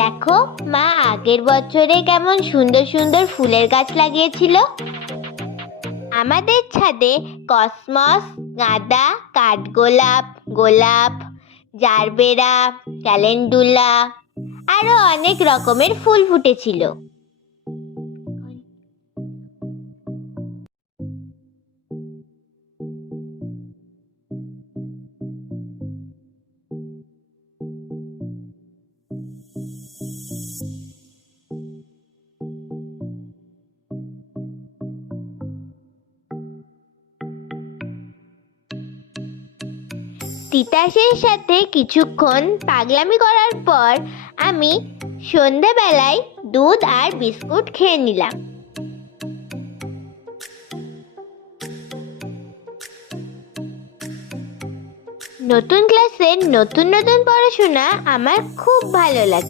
দেখো মা আগের বছরে কেমন সুন্দর সুন্দর ফুলের গাছ লাগিয়েছিল। আমাদের ছাদে কসমস, গাঁদা, কাঠগোলাপ, গোলাপ, জারবেরা, ক্যালেন্ডুলা আরো অনেক রকমের ফুল ফুটেছিল। তিতাসের সাথে কিছুক্ষণ পাগলামি করার পর আমি সন্ধেবেলায় দুধ আর বিস্কুট খেয়ে নিলাম। নতুন ক্লাসের নতুন নতুন পড়াশোনা আমার খুব ভালো লাগে।